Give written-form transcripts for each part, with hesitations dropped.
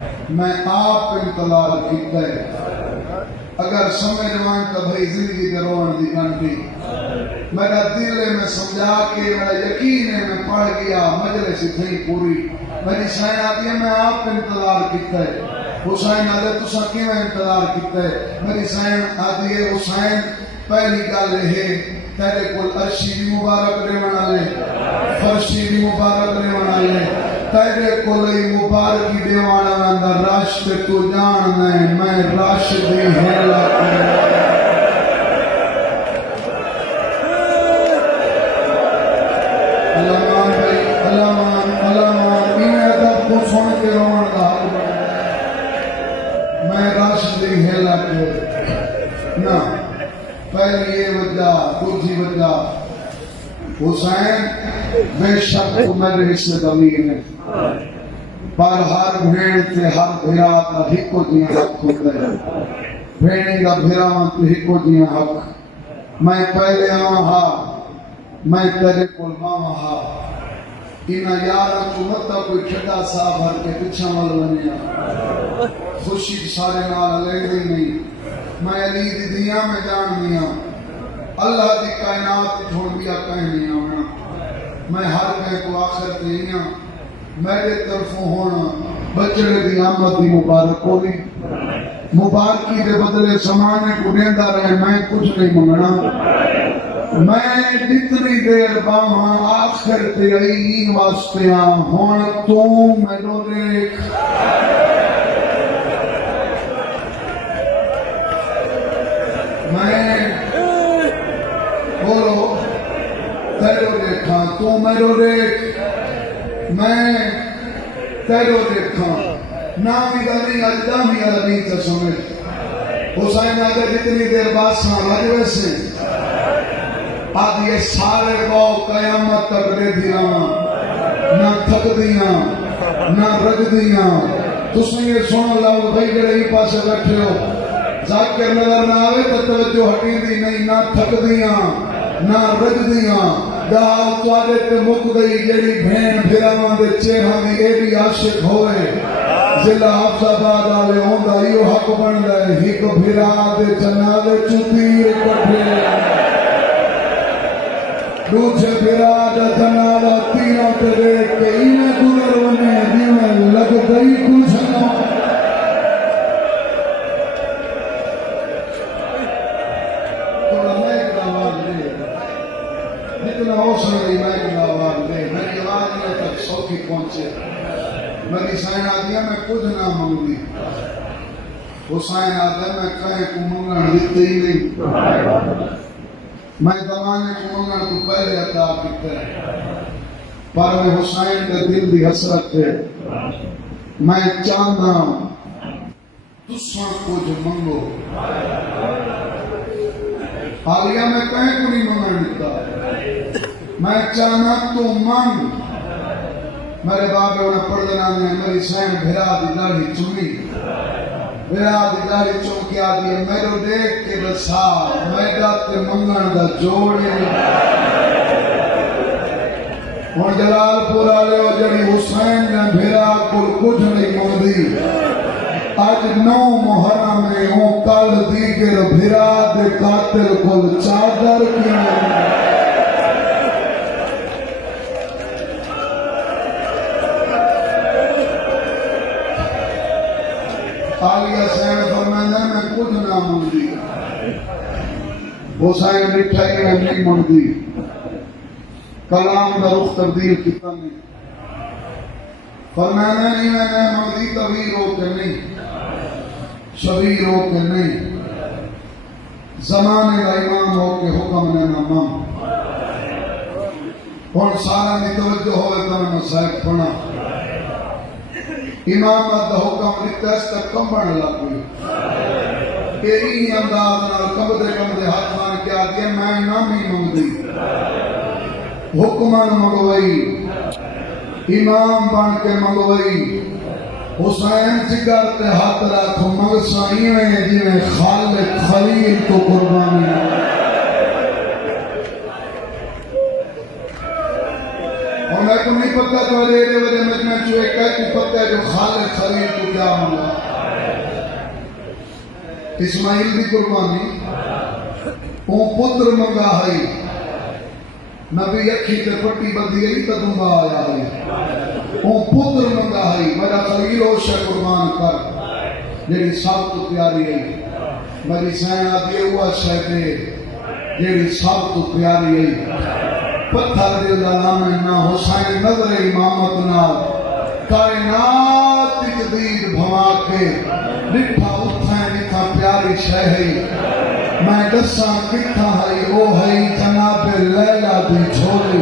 میں آپ انتظار کیتا ہے اگر سمجھ وائیں تو بھئی زندگی دے روان دی گھنٹی میرا دل ہے میں سمجھا کے میرا یقین ہے میں پڑھ گیا مجلس تھی پوری میری سائن آتی ہے میں آپ انتظار کیتا ہے حسین آدھے تو سکیوں انتظار کیتا ہے میری سائن آتی ہے حسین پہلی گل ہے تیرے کل عرشی بھی مبارک رہنا لے فرشی بھی مبارک رہنا لے تیرے کل مبارکی دیوانا نندہ راشت تو جاننا ہے میں راشت دی ہیلا علمان بھائی علمان انہیں ادب کو سن کے روان دا میں راشت دی ہیلا نا پہلی یہ وجہ دوسری وجہ حسین بے شک میرے حصے دمین ہے پر ہر بھیڑ تے ہر بھیڑا تا ہکو جیاں حق ہوتا ہے بھیڑی کا بھیڑا تے ہکو جیاں حق میں پہلے آواں ہا میں تیرے کول ماواں ہا انہاں یاراں کو متا کوئی کھڈا سا بھر کے پچھا مل بنیا خوشی سارے نال لے گئی نہیں میں علی دی دیا میں جان دیا اللہ دی کائنات چھوڑ دیا کہیں نہیں آنا میں ہر کہیں کو آخر دیا میرے طرفوں ہونا بچڑے دی آمد دی مبارک ہوئی مبارکی دے بدلے سمانے کو دیندہ رہے میں کچھ نہیں منگنا میں جتنی دیر باہاں آخر تے آئی واسطے ہون تو میرو دیکھ میں بولو تیرو دیکھا تو میرو دیکھ میں تیرو دیکھا نامی گلی اجدامی علمی تا سمجھ حسین آگے جتنی دیر باساں لگ ویسے آدھی یہ سارے کو قیامت تک دے دیا نہ تھک دیا نہ رگ دیا تس نے یہ سنو لاؤ بھائی جڑے ہی پاسے بیٹھے ہو ذاکر نظر نہ آوے تو توجہ ہٹی دی نہیں نہ تھک دیا نہ رج دیا جہاں توڑے تے مک گئی جیڑی بھین پھراواں دے چہرہ دی اے بھی عاشق ہوئے ضلع حفظ آباد والے ہوندا ایو حق بندا ہے ہک پھرا دے جنازے چتیر کٹھے دوسرے پھرا دے جنازہ تیروں تے دیکھ کے انہیں گزر ونے جیویں لگ گئی کچھ نہ میری آواز میں تک سوکھی پہنچے میری سائن آدیا میں کچھ نہ منگی حسین آدیا میں کہیں کو منگن دیتے ہی نہیں میں زمانے کو منگن تو پہلے عطا کیتے پر میں حسین کے دل دی حسرت ہے میں چاہنا تساں کچھ منگو حالیہ میں کہیں کو نہیں منگن دیتا میں چاہنا تو من میرے باپ نے پڑھ دینا نے میری سین بھیرا دی داڑھی چمی بھیرا دی داڑھی چم کے آدھی ہے میرے دیکھ کے رسا میڈا تے منگن دا جوڑے اور جلال پورا لے ہو جڑی حسین نے بھیرا کل کچھ نہیں موندی آج 9 محرم میں ہوں کل دیگر بھیرا دے قاتل کل چادر کی آلیہ سین فرمائنہ میں کچھ نہ مندی حسین مٹھائی میں نہیں مندی کلام دا رخ تبدیل کتا نہیں فرمائنہ نہیں میں نے مندی طویل ہو کے نہیں شبیر ہو کے نہیں زمانے کا امام ہو کے حکم نے نمام اور سارا نہیں توجہ ہوئے تو میں صاحب پڑھا امامت دا حکم دیتا اس تک کم بڑھنے لگ گئی کہ این انداز نال کمدے ہاتھ مان کے آگے میں نامی منگ دی حکمان منگوئی امام بن کے منگوئی حسین جگر تے ہاتھ رکھ مغسائی میں جنہیں خالق خلیل تو قربانی اور میں کو نہیں پتا تو ایرے وجہ مجمع چوئے کہہ کو پتا ہے جو خالق خلیل کو کیا مانگا اسماعیل بھی قربانی وہ پتر منگا ہے نبی اکھی تے پٹی بندی ہے تا دنگا آیا ہے وہ پتر منگا ہے میرا خلیل ہو شے قربان کر جیڑی سب تو پیاری ہے میری سائن آتی ہوا شے تے جیڑی سب تو پیاری ہے پتھر دل دا نام نہ حسین نظر امامت نال کائنات جدید بھوا کے لٹھا اٹھائیں لٹھا پیاری شے ہے میں دساں کتھا ہے او ہے جناب لیلا دی جھولی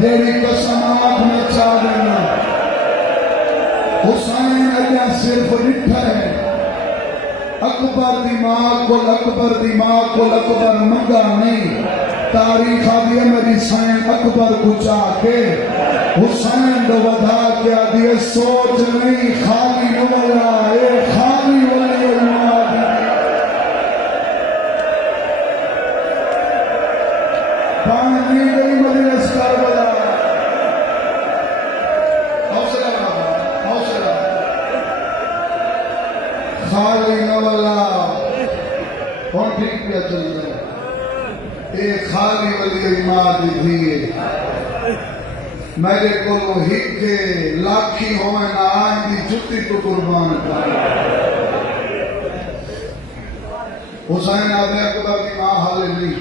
جیڑی قسم آنکھ میں چاہ دینا حسین اجا صرف لٹھا ہے اکبر دی ماں کو اکبر منگا نہیں تاریخ آدھی میری سائن اکبر کو چاہ کے حسین دو ودا کیا دیئے سوچ نہیں خالی نولا اے خالی ولی اللہ پانی گئی مجلس کربلا حوصلہ خالی نولا کون ٹھیک پیا چل رہا اے خالی ولی اماد دیئے میرے کو ہکے لاکھی ہوئے نہ آئیں دی جتی تو قربان کر حسین آدھے اکبر کی ماں حال نہیں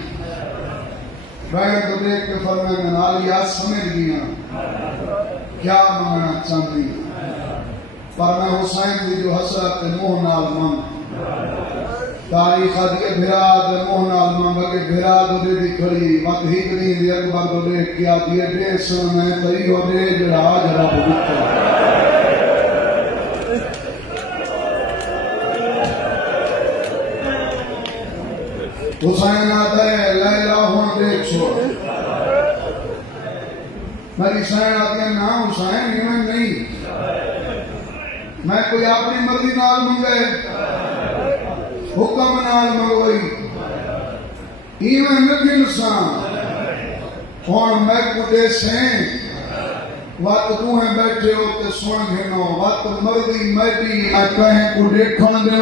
بہن تو دیکھ کے فرمائے میں نالیا سمجھ گیا کیا مانگنا چاہتی پر میں حسین دی جو حسرت موہ نال مانگ تاریخ آدھے بھرا دے موہ نال مانگ کہ بھرا دے دی کھڑی مت ہی کری دی اکبر دو دیکھ کیا دیئے دے سن میں تری ہو دے جڑا آج رب بکتا حسین آتا ہے لیلہ ہوں دیکھ چھوڑ میری سائن آتی ہے نا حسین ایمن نہیں میں کوئی اپنی مرضی نال منگے حکم نال منگوئی ایمن نکی نسان اور میں کو دے سین وقت تو ہیں بیٹھے ہو تے سن گھنو وقت مرضی میٹی میں کہیں کو دیکھن دے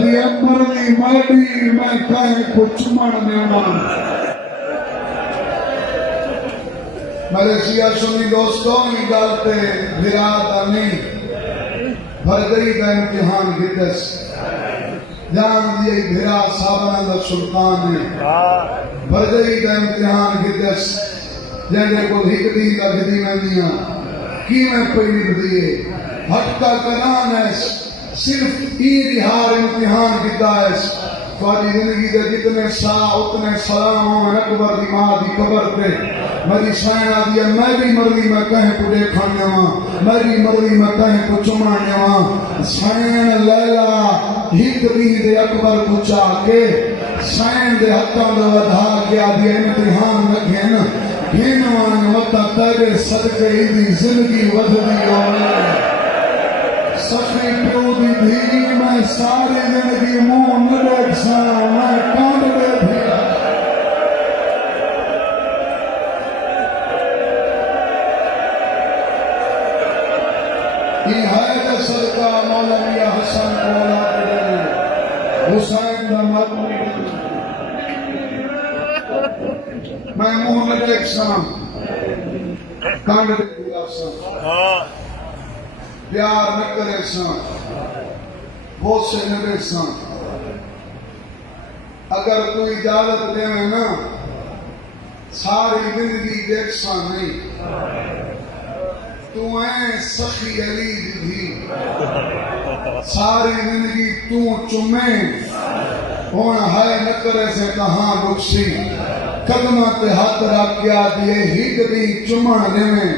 دی مرضی میٹی میں کہیں کو چمن دے میرے سیاہ سنی دوستوں ہی گالتے بھراتا نہیں بھر گئی کا امتحان گتس جان دیئے بھرا صاحبان دا سلطان ہے بھر گئی کا امتحان گتس جہنے کو ہکتی کا گھدی میں دیا کی میں پہلی دیئے ہٹکا کنان ہے صرف رہار امتحان گتا ہے تھوڑی زندگی دے جتنے سا اتنے سلام ہوں اکبر دی ماں دی قبر پہ میری سائن آدھی ہے میں بھی مرضی میں کہیں کو دیکھان جاؤں میری مرضی میں کہیں کو چمان جاؤں سائن لیلہ ہک دی دے اکبر کو چاہ کے سائن دے حقاں دے ودھا کے آدھی امتحان رکھیں گھنوان مطا تیرے صدقے ہی دی زندگی ودھ دی ہوئے سخی پیو دی دھی میں ساری زندگی منہ نہ دیکھ سا میں کانڈ دے دیا یہ ہے کہ صدقہ مولا میاں حسن مولا دے حسین دا مطمئن میں منہ نہ دیکھ سا کانڈ دے دیا سا پیار نہ کرے سان بہت سے نبے سان اگر تو اجازت دے میں نا ساری زندگی دیکھ سان نہیں تو ہیں سخی علی دی ساری زندگی تو چمیں ہونا ہے نہ کرے سے کہاں رکسی قدمہ تے ہاتھ رکھ کے آدھیے ہک دی چمن دے میں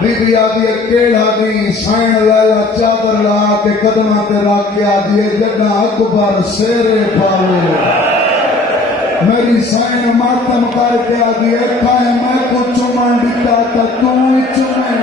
بی بی آدھی اکیلا دی سائن لیلہ چادر لا کے قدمہ تے رکھ کے آدھی جگہ اکبر سیرے پاؤ میری سائن ماتم کر کے آدھی کھائے میں کو چمن دکھتا تا تو ہی چمن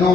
9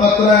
15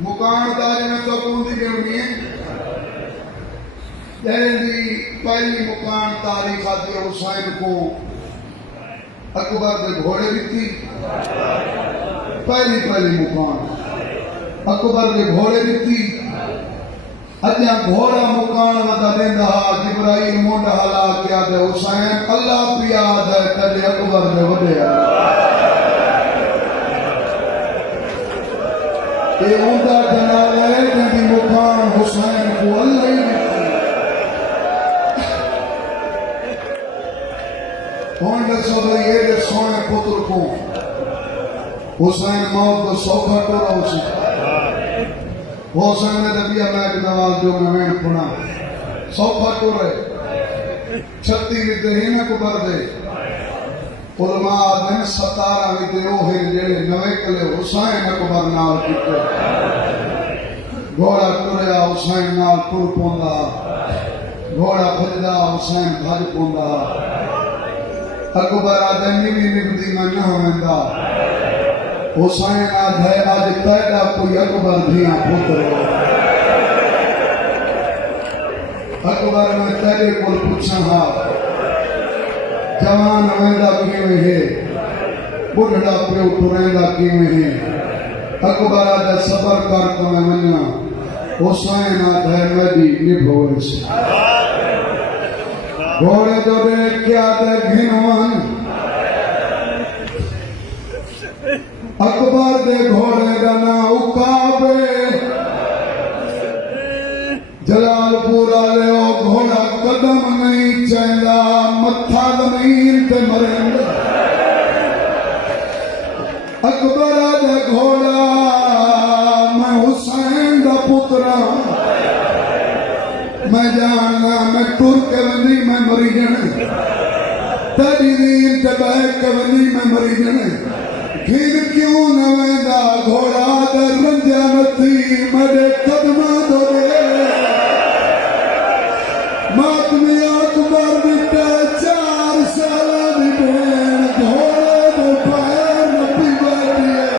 مکان تاج میں تو پوندی گیونی ہے جہاں پہلی مکان تاریخ آتی حسین کو اکبر دے گھوڑے بھی تھی پہلی مکان اکبر دے گھوڑے بھی تھی اجا گھوڑا مکان ودا دیندا جبرائیل مونڈا ہلا کے آدھے حسین اللہ بھی یاد ہے تجھے اکبر دے وڈے یہ اوندا جلال ہے جنہی مکان حسین کو اللہ ہی دیتی کون دسو تو یہ دے سونے پتر کو حسین موت کو سوکھا ٹورا اسی حسین نے نبی میں ایک نواز جو میں پڑھا سوکھا ٹورے 36 ویتے ہی میں کبر دے علماء آدھیں 17 ویتے اوہے جڑے نوے کلے حسین نے کبر نال کیتے گھوڑا ٹوریا حسین نال ٹور پوندا گھوڑا بھجدا حسین بھج پوندا اکبر آدمی بھی نبدی میں نہ ہوندہ حسین آدھے آج پیدا کوئی اکبر دھیاں پتر اکبر میں تیرے کل پوچھا ہاں جوان ویندہ کیویں ہے بڑھڑا پیو ٹریندا کیویں ہے اکبر آدھے صبر کر تو میں منیا حسین آدھے میری نبھوئے سے گھوڑے جو دیکھ کیا دے گھنوان اکبر دے گھوڑے دنا اکابے جلال پورا لے او گھوڑا قدم نہیں چہندا متھا زمین تے مرند اکبر دے گھوڑا میں حسین دا پترا میں جاننا میں ٹر کے ونی میں مری جنے تیری دین کے بہ کے ونی میں مری جنے پھر کیوں نہ ویندا گھوڑا در رنجا نتھی میرے قدماں دو